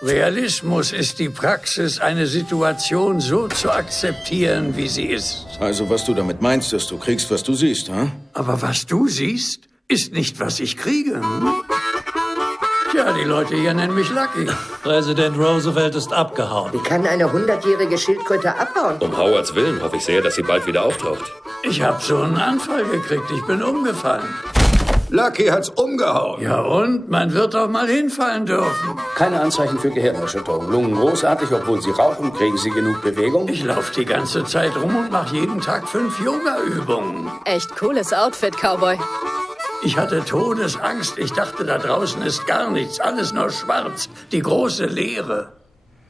Realismus ist die Praxis, eine Situation so zu akzeptieren, wie sie ist. Also was du damit meinst, dass du kriegst, was du siehst, hm? Aber was du siehst, ist nicht, was ich kriege. Hm? Tja, die Leute hier nennen mich Lucky. Präsident Roosevelt ist abgehauen. Wie kann eine 100-jährige Schildkröte abhauen? Um Howards Willen hoffe ich sehr, dass sie bald wieder auftaucht. Ich hab so einen Anfall gekriegt, ich bin umgefallen. Lucky hat's umgehauen. Ja und? Man wird doch mal hinfallen dürfen. Keine Anzeichen für Gehirnerschütterung. Lungen großartig, obwohl Sie rauchen. Kriegen Sie genug Bewegung? Ich laufe die ganze Zeit rum und mache jeden Tag 5 Yoga-Übungen. Echt cooles Outfit, Cowboy. Ich hatte Todesangst. Ich dachte, da draußen ist gar nichts. Alles nur schwarz. Die große Leere.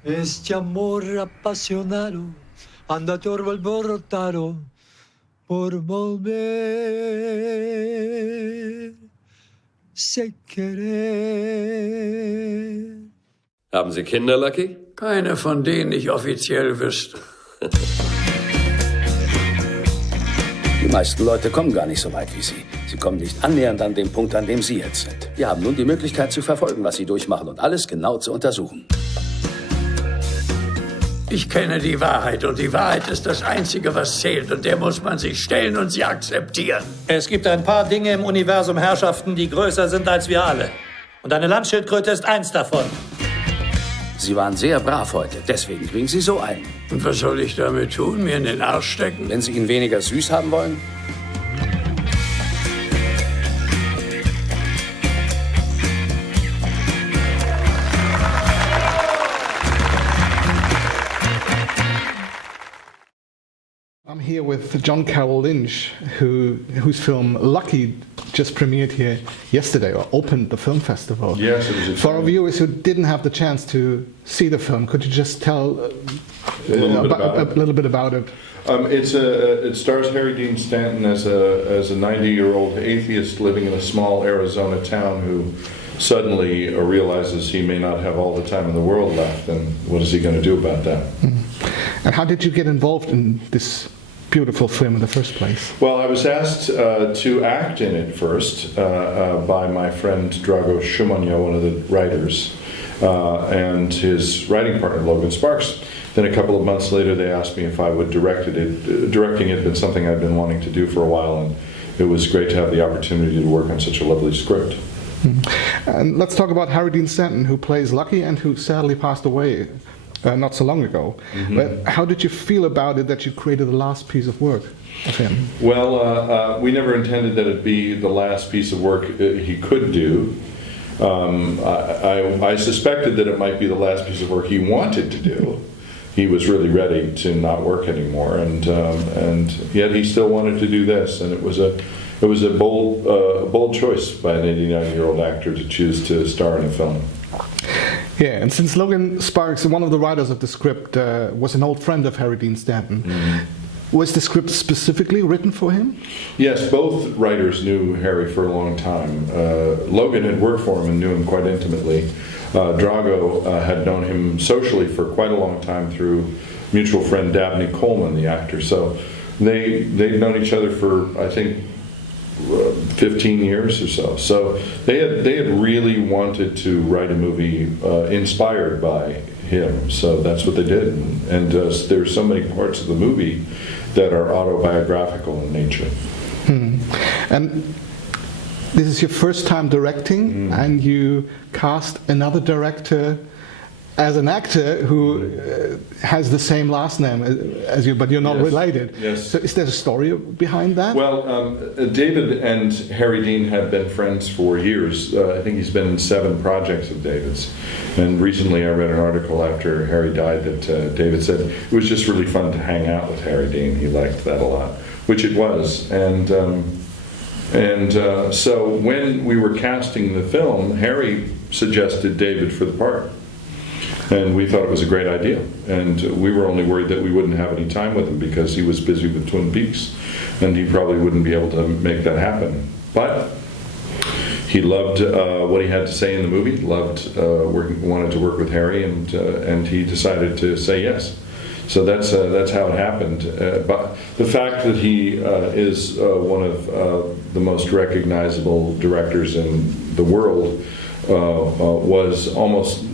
Este amor apasionado, anda todo alborotado por volver, se querer. Haben Sie Kinder, Lucky? Keine, von denen ich offiziell wüsste. Die meisten Leute kommen gar nicht so weit wie Sie. Sie kommen nicht annähernd an den Punkt, an dem Sie jetzt sind. Wir haben nun die Möglichkeit zu verfolgen, was Sie durchmachen und alles genau zu untersuchen. Ich kenne die Wahrheit und die Wahrheit ist das Einzige, was zählt. Und der muss man sich stellen und sie akzeptieren. Es gibt ein paar Dinge im Universum, Herrschaften, die größer sind als wir alle. Und eine Landschildkröte ist eins davon. Sie waren sehr brav heute, deswegen kriegen Sie so einen. Und was soll ich damit tun? Mir in den Arsch stecken? Wenn Sie ihn weniger süß haben wollen? I'm here with John Carroll Lynch, whose film Lucky just premiered here yesterday, or opened the film festival. Yes, it was. For our viewers who didn't have the chance to see the film, could you just tell a little bit about it? It stars Harry Dean Stanton as a 90-year-old atheist living in a small Arizona town who suddenly realizes he may not have all the time in the world left, and what is he going to do about that? And how did you get involved in this beautiful film in the first place? Well, I was asked to act in it first by my friend Drago Shumanyo, one of the writers, and his writing partner Logan Sparks. Then a couple of months later they asked me if I would direct it. Directing had been something I'd been wanting to do for a while, and it was great to have the opportunity to work on such a lovely script. And let's talk about Harry Dean Stanton, who plays Lucky and who sadly passed away not so long ago. But how did you feel about it that you created the last piece of work of him? Well, we never intended that it be the last piece of work he could do. I suspected that it might be the last piece of work he wanted to do. He was really ready to not work anymore, and yet he still wanted to do this, and it was a bold choice by an 89-year-old actor to choose to star in a film. Yeah, and since Logan Sparks, one of the writers of the script, was an old friend of Harry Dean Stanton, was the script specifically written for him? Yes, both writers knew Harry for a long time. Logan had worked for him and knew him quite intimately. Drago had known him socially for quite a long time through mutual friend Dabney Coleman, the actor. So they'd known each other for, I think, 15 years or so. So they had really wanted to write a movie inspired by him. So that's what they did. And there's so many parts of the movie that are autobiographical in nature. And this is your first time directing, and you cast another director as an actor who has the same last name as you, but you're not related. Yes. So is there a story behind that? Well, David and Harry Dean have been friends for years. I think he's been in 7 projects of David's. And recently I read an article after Harry died that David said it was just really fun to hang out with Harry Dean. He liked that a lot, which it was. And so when we were casting the film, Harry suggested David for the part. And we thought it was a great idea. And we were only worried that we wouldn't have any time with him because he was busy with Twin Peaks. And he probably wouldn't be able to make that happen. But he loved what he had to say in the movie, wanted to work with Harry, and he decided to say yes. So that's how it happened. But the fact that he is one of the most recognizable directors in the world was almost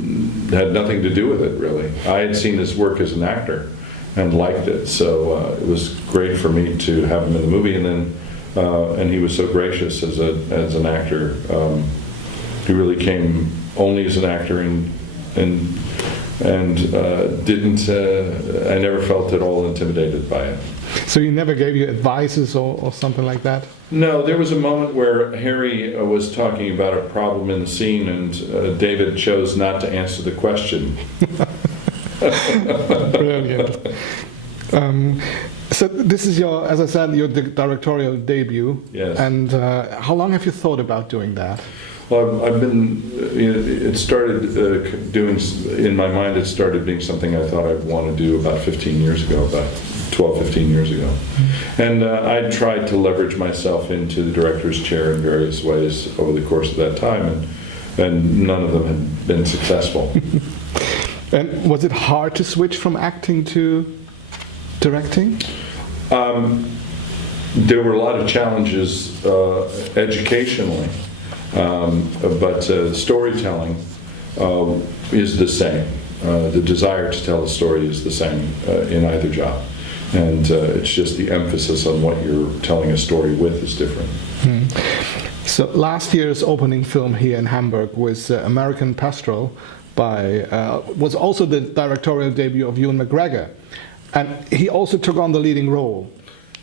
had nothing to do with it, really. I had seen his work as an actor and liked it, so it was great for me to have him in the movie. And then, and he was so gracious as an actor. He really came only as an actor, and didn't. I never felt at all intimidated by it. So he never gave you advices or something like that? No, there was a moment where Harry was talking about a problem in the scene, and David chose not to answer the question. Brilliant. So this is your, as I said, your directorial debut. Yes. And how long have you thought about doing that? Well, I've been, it started doing, in my mind, it started being something I thought I'd want to do about 15 years ago, about 12, 15 years ago. And I tried to leverage myself into the director's chair in various ways over the course of that time, and none of them had been successful. And was it hard to switch from acting to directing? There were a lot of challenges educationally. But storytelling is the same. The desire to tell a story is the same in either job. And it's just the emphasis on what you're telling a story with is different. So last year's opening film here in Hamburg was American Pastoral, was also the directorial debut of Ewan McGregor. And he also took on the leading role.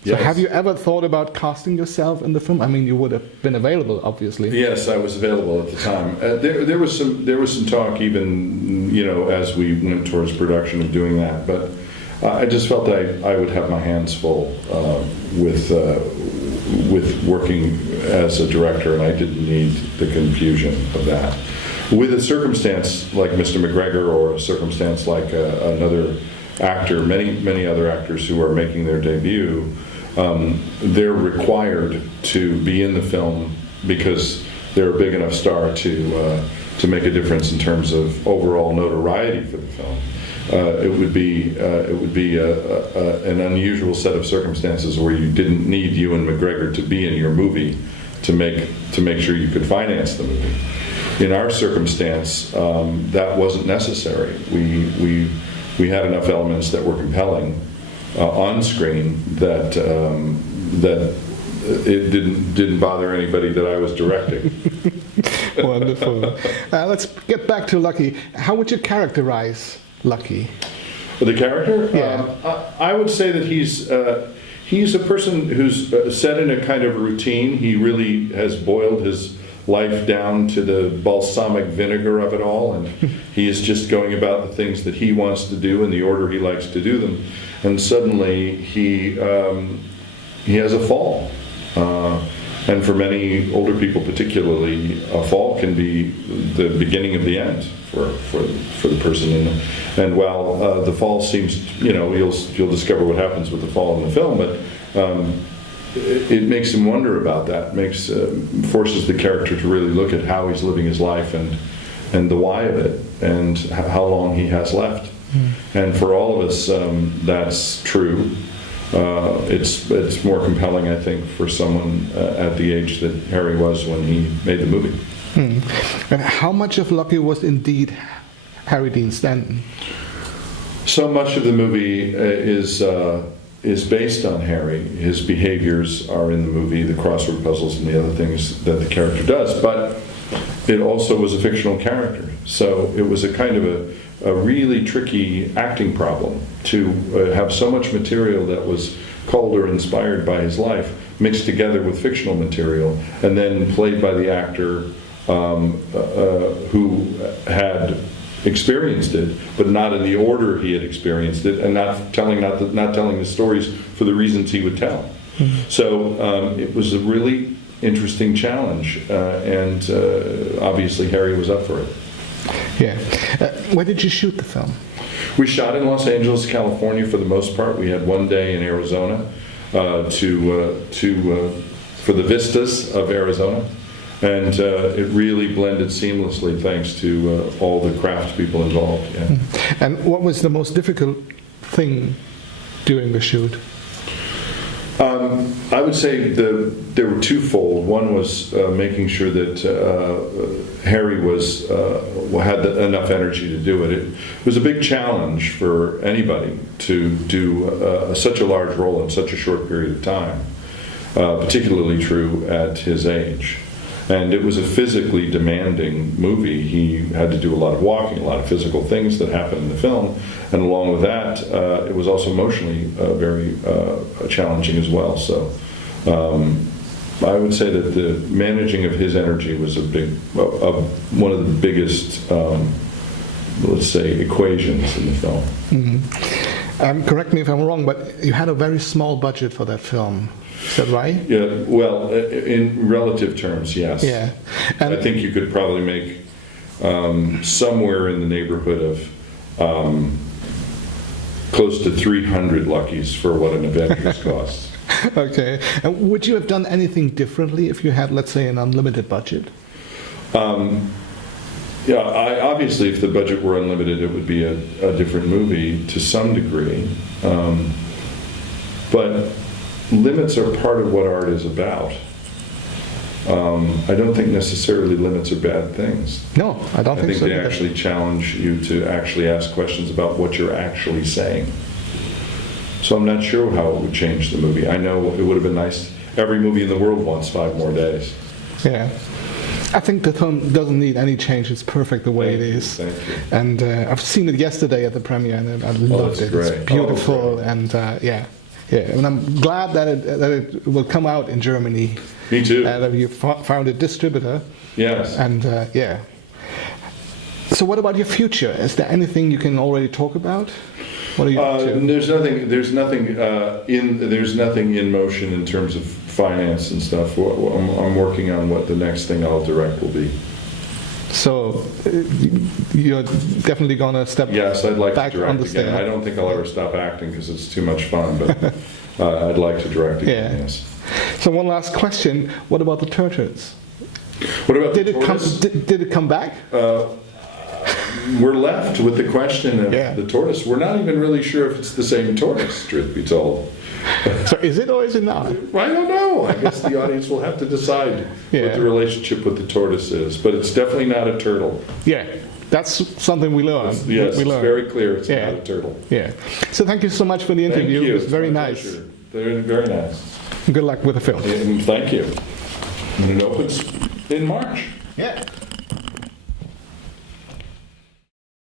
So Yes. have you ever thought about casting yourself in the film? I mean, you would have been available, obviously. Yes, I was available at the time. There was some talk, even as we went towards production, of doing that. But I just felt I would have my hands full with working as a director, and I didn't need the confusion of that. With a circumstance like Mr. McGregor, or a circumstance like another actor, many other actors who are making their debut. They're required to be in the film because they're a big enough star to make a difference in terms of overall notoriety for the film. It would be an unusual set of circumstances where you didn't need Ewan McGregor to be in your movie to make sure you could finance the movie. In our circumstance, that wasn't necessary. We had enough elements that were compelling on screen that it didn't bother anybody that I was directing. Wonderful. Let's get back to Lucky. How would you characterize Lucky? The character? Yeah. I would say that he's a person who's set in a kind of routine. He really has boiled his life down to the balsamic vinegar of it all, and he is just going about the things that he wants to do in the order he likes to do them. And suddenly he has a fall. And for many older people particularly, a fall can be the beginning of the end for the person. And while the fall seems, you'll discover what happens with the fall in the film, but it makes him wonder about that, forces the character to really look at how he's living his life and the why of it, and how long he has left. And for all of us, that's true. It's more compelling, I think, for someone at the age that Harry was when he made the movie. And how much of Lucky was indeed Harry Dean Stanton? So much of the movie is based on Harry. His behaviors are in the movie, the crossword puzzles and the other things that the character does, but it also was a fictional character. So it was a kind of a really tricky acting problem to have so much material that was culled or inspired by his life mixed together with fictional material and then played by the actor who had experienced it, but not in the order he had experienced it, and not telling the stories for the reasons he would tell. So it was a really interesting challenge, and obviously Harry was up for it. Yeah. Where did you shoot the film? We shot in Los Angeles, California for the most part. We had one day in Arizona for the vistas of Arizona. And it really blended seamlessly thanks to all the craft people involved. Yeah. And what was the most difficult thing during the shoot? I would would say there were twofold. One was making sure that Harry had enough energy to do it. It was a big challenge for anybody to do such a large role in such a short period of time, particularly true at his age. And it was a physically demanding movie. He had to do a lot of walking, a lot of physical things that happened in the film. And along with that, it was also emotionally very challenging as well. So I would say that the managing of his energy was one of the biggest, let's say, equations in the film. Mm-hmm. Correct me if I'm wrong, but you had a very small budget for that film. Is that right? Yeah, well, in relative terms, yes. Yeah. And I think you could probably make somewhere in the neighborhood of close to 300 Luckies for what an Avengers costs. Okay. And would you have done anything differently if you had, let's say, an unlimited budget? Yeah, obviously, if the budget were unlimited, it would be a different movie to some degree. But limits are part of what art is about. I don't think necessarily limits are bad things. No, I don't think so. I think they actually challenge you to actually ask questions about what you're actually saying. So I'm not sure how it would change the movie. I know it would have been nice. Every movie in the world wants 5 more days. Yeah. I think the film doesn't need any change. It's perfect the way it is. Thank you. And I've seen it yesterday at the premiere, and I loved it. Great. It's beautiful, and yeah. And I'm glad that it will come out in Germany. Me too. That you found a distributor. Yes. And yeah. So what about your future? Is there anything you can already talk about? What are you up to? There's nothing in motion in terms of finance and stuff. I'm working on what the next thing I'll direct will be. So you're definitely going to step Yes, I'd like back to direct on the again. stand. I don't think I'll ever stop acting because it's too much fun, but I'd like to direct again, yes. So one last question. What about the tortoise? What about Did the tortoise? Did it come back? We're left with the question of the tortoise. We're not even really sure if it's the same tortoise, truth be told. So is it or is it not? I don't know. I guess the audience will have to decide what the relationship with the tortoise is. But it's definitely not a turtle. Yeah, that's something we learned. Yes, we it's learned. very clear it's not a turtle. Yeah. So thank you so much for the interview. Thank you. It was very my nice. pleasure. Very, very nice. Good luck with the film. And thank you. And it opens in March. Yeah.